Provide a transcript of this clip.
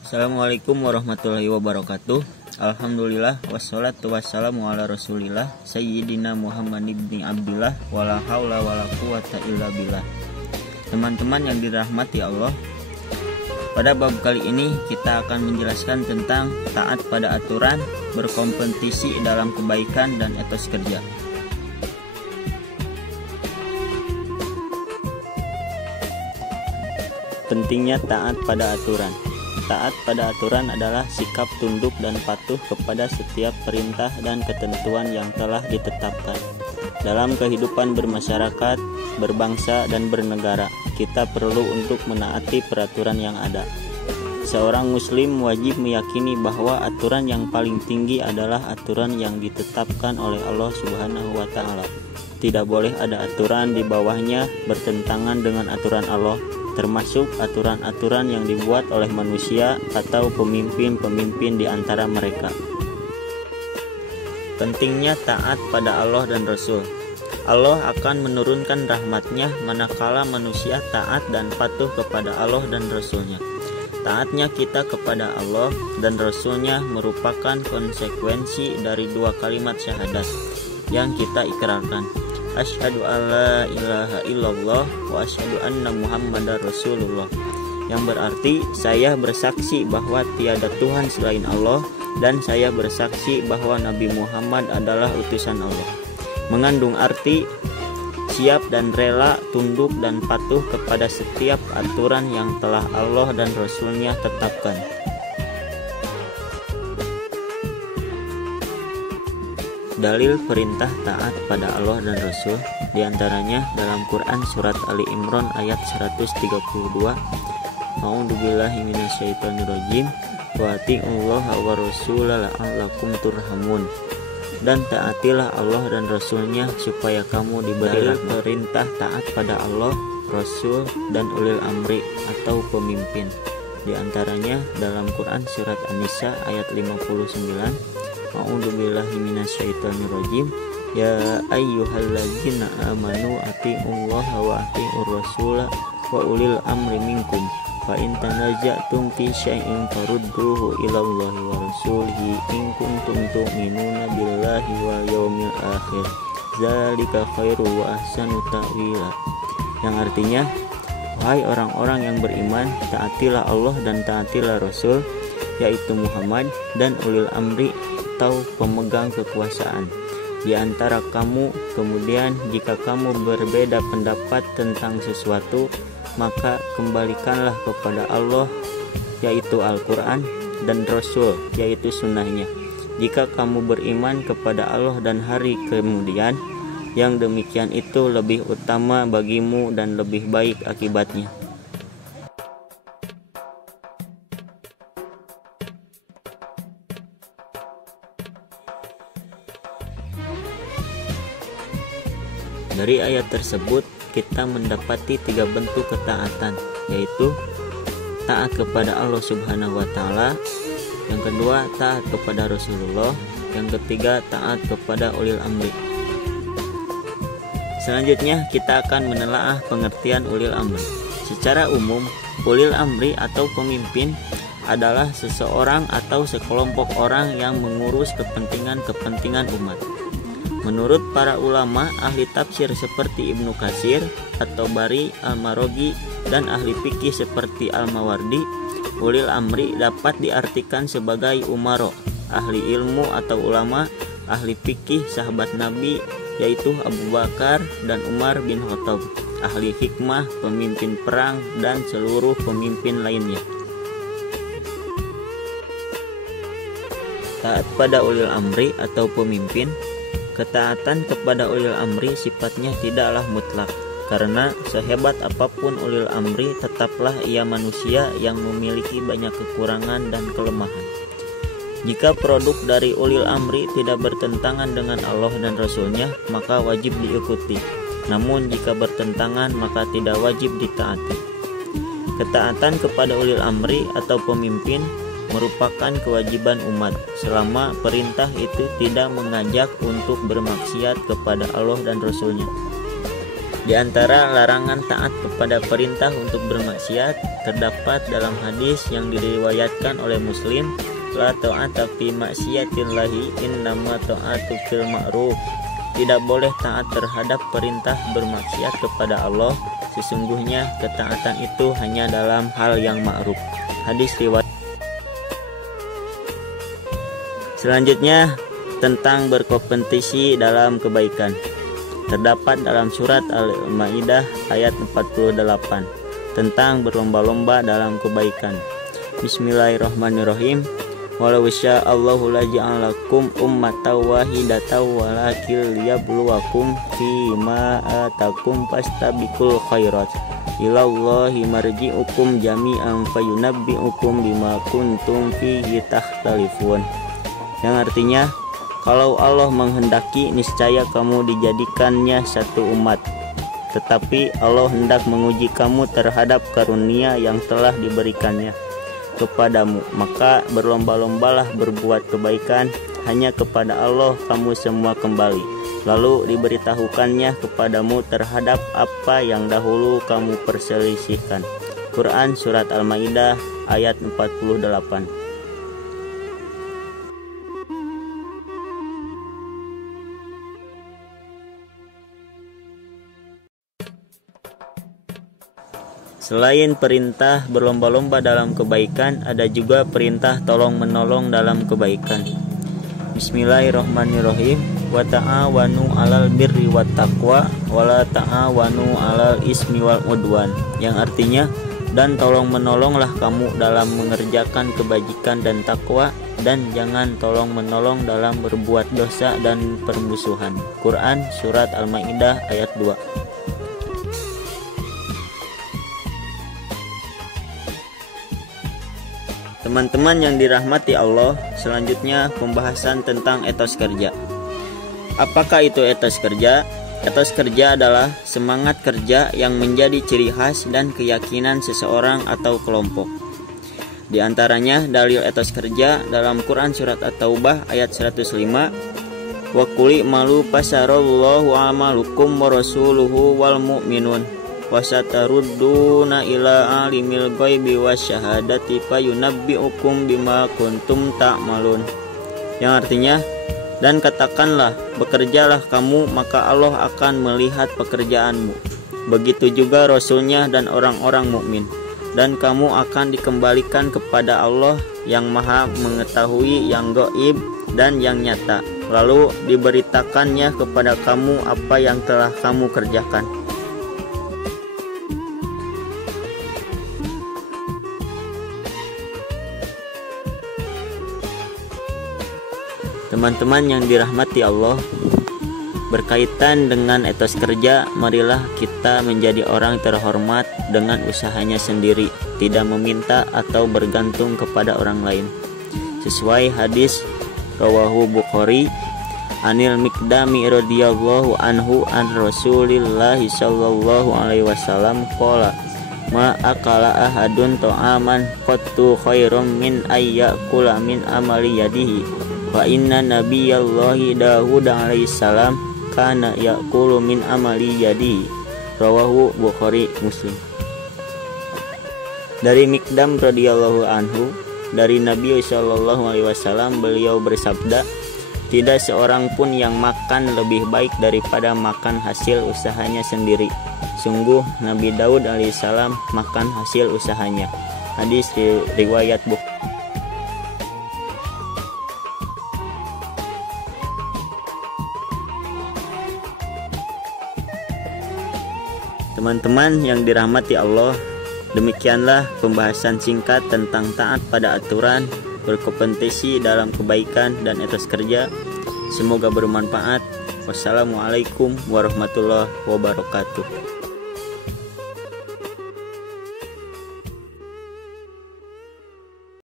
Assalamualaikum warahmatullahi wabarakatuh. Alhamdulillah wassalatu wassalamu ala rasulillah Sayyidina Muhammad ibni Abdillah wala haula wala quwata illa billah. Teman-teman yang dirahmati Allah, pada bab kali ini kita akan menjelaskan tentang taat pada aturan, berkompetisi dalam kebaikan dan etos kerja. Pentingnya taat pada aturan. Taat pada aturan adalah sikap tunduk dan patuh kepada setiap perintah dan ketentuan yang telah ditetapkan. Dalam kehidupan bermasyarakat, berbangsa, dan bernegara, kita perlu untuk menaati peraturan yang ada. Seorang muslim wajib meyakini bahwa aturan yang paling tinggi adalah aturan yang ditetapkan oleh Allah Subhanahu wa Ta'ala. Tidak boleh ada aturan di bawahnya bertentangan dengan aturan Allah, termasuk aturan-aturan yang dibuat oleh manusia atau pemimpin-pemimpin di antara mereka. Pentingnya taat pada Allah dan Rasul. Allah akan menurunkan rahmat-Nya manakala manusia taat dan patuh kepada Allah dan Rasul-Nya. Taatnya kita kepada Allah dan Rasul-Nya merupakan konsekuensi dari dua kalimat syahadat yang kita ikrarkan. Asyhadu alla ilaha illallah wa asyhadu anna Muhammadar Rasulullah, yang berarti saya bersaksi bahwa tiada Tuhan selain Allah dan saya bersaksi bahwa Nabi Muhammad adalah utusan Allah. Mengandung arti siap dan rela tunduk dan patuh kepada setiap aturan yang telah Allah dan Rasul-Nya tetapkan. Dalil perintah taat pada Allah dan Rasul diantaranya dalam Quran surat Ali Imran ayat 132. A'udzubillahi minasyaitonirrajim wa ati'ullaha wa rasulah la'allakum turhamun. Dan taatilah Allah dan Rasul-Nya supaya kamu diberi rahmat. Perintah taat pada Allah, Rasul, dan ulil amri atau pemimpin diantaranya dalam Quran surat An-Nisa ayat 59. A'udzubillahi minasyaitonirrajim. Ya ayyuhalladzina amanu atiiullaha wa atiiur rasula wa ulil amri minkum fa in tanaza'tum fi syai'in farudduhu ilallahi wa rasulihi in kuntum tu'minuna billahi wal yaumil akhir. Dzalika khairu wa ahsanu ta'wila. Yang artinya, wahai orang-orang yang beriman, taatilah Allah dan taatilah Rasul, yaitu Muhammad dan ulil amri atau pemegang kekuasaan di antara kamu. Kemudian jika kamu berbeda pendapat tentang sesuatu, maka kembalikanlah kepada Allah, yaitu Al-Quran, dan Rasul, yaitu sunnahnya. Jika kamu beriman kepada Allah dan hari kemudian, yang demikian itu lebih utama bagimu dan lebih baik akibatnya. Dari ayat tersebut kita mendapati tiga bentuk ketaatan, yaitu taat kepada Allah Subhanahu wa Ta'ala, yang kedua taat kepada Rasulullah, yang ketiga taat kepada ulil amri. Selanjutnya kita akan menelaah pengertian ulil amri. Secara umum, ulil amri atau pemimpin adalah seseorang atau sekelompok orang yang mengurus kepentingan umat. Menurut para ulama ahli tafsir seperti Ibnu Katsir atau Bari Al-Marogi dan ahli fikih seperti Al-Mawardi, ulil amri dapat diartikan sebagai umaro, ahli ilmu atau ulama, ahli fikih sahabat Nabi yaitu Abu Bakar dan Umar bin Khattab, ahli hikmah, pemimpin perang, dan seluruh pemimpin lainnya. Taat pada ulil amri atau pemimpin. Ketaatan kepada ulil amri sifatnya tidaklah mutlak, karena sehebat apapun ulil amri tetaplah ia manusia yang memiliki banyak kekurangan dan kelemahan. Jika produk dari ulil amri tidak bertentangan dengan Allah dan Rasul-Nya, maka wajib diikuti. Namun jika bertentangan, maka tidak wajib ditaati. Ketaatan kepada ulil amri atau pemimpin merupakan kewajiban umat selama perintah itu tidak mengajak untuk bermaksiat kepada Allah dan Rasul-Nya. Di antara larangan taat kepada perintah untuk bermaksiat terdapat dalam hadis yang diriwayatkan oleh Muslim, la ta'ata fi maksiatillahi innama ta'atu fil ma'ruf. Tidak boleh taat terhadap perintah bermaksiat kepada Allah, sesungguhnya ketaatan itu hanya dalam hal yang ma'ruf. Hadis riwayat. Selanjutnya tentang berkompetisi dalam kebaikan. Terdapat dalam surat Al-Maidah ayat 48 tentang berlomba-lomba dalam kebaikan. Bismillahirrahmanirrahim. Walau sya'allahu laja'alakum ummatan wahidatan walakin liyabluwakum fima atakum fastabiqul khairat ilallahi marji'ukum jami'an fayunabbi'ukum bima kuntum fihi takhtalifun. Yang artinya, kalau Allah menghendaki, niscaya kamu dijadikannya satu umat. Tetapi Allah hendak menguji kamu terhadap karunia yang telah diberikannya kepadamu. Maka berlomba-lombalah berbuat kebaikan, hanya kepada Allah kamu semua kembali. Lalu diberitahukannya kepadamu terhadap apa yang dahulu kamu perselisihkan. Quran Surat Al-Maidah ayat 48. Selain perintah berlomba-lomba dalam kebaikan, ada juga perintah tolong-menolong dalam kebaikan. Bismillahirrahmanirrahim. Wa ta'awanu 'alal birri wat taqwa wa la ta'awanu 'alal ismi wal udwan. Yang artinya, dan tolong-menolonglah kamu dalam mengerjakan kebajikan dan takwa, dan jangan tolong-menolong dalam berbuat dosa dan permusuhan. Quran Surat Al-Maidah ayat 2. Teman-teman yang dirahmati Allah, selanjutnya pembahasan tentang etos kerja. Apakah itu etos kerja? Etos kerja adalah semangat kerja yang menjadi ciri khas dan keyakinan seseorang atau kelompok. Di antaranya dalil etos kerja dalam Quran Surat At-Taubah ayat 105. Wa quli malu pasarallahu amalukum wa rasuluhu wal mu'minun wasatarudduna ila alimil ghaibi wasyahadati fayunabbi'ukum bima kuntum ta'malun. Yang artinya, dan katakanlah, bekerjalah kamu, maka Allah akan melihat pekerjaanmu. Begitu juga Rasulnya dan orang-orang mukmin. Dan kamu akan dikembalikan kepada Allah yang maha mengetahui yang gaib dan yang nyata. Lalu diberitakannya kepada kamu apa yang telah kamu kerjakan. Teman-teman yang dirahmati Allah, berkaitan dengan etos kerja, marilah kita menjadi orang terhormat dengan usahanya sendiri, tidak meminta atau bergantung kepada orang lain. Sesuai hadis rawahu Bukhari, Anil Miqdami radhiyallahu anhu an Rasulillah sallallahu alaihi wasallam qala ma akala ahadun ta'aman qattu khairum min ayyakula min amali yadihi. Wa inna nabiyallahi Dawud alaihi salam kana yaqulu min amali yadi. Rawahu Bukhari Muslim. Dari Miqdam radhiyallahu anhu, dari Nabi sallallahu alaihi wasallam, beliau bersabda, tidak seorang pun yang makan lebih baik daripada makan hasil usahanya sendiri. Sungguh Nabi Daud alaihissalam makan hasil usahanya. Hadis riwayat Bukhari. Teman-teman yang dirahmati Allah, demikianlah pembahasan singkat tentang taat pada aturan, berkompetisi dalam kebaikan dan etos kerja. Semoga bermanfaat. Wassalamualaikum warahmatullahi wabarakatuh.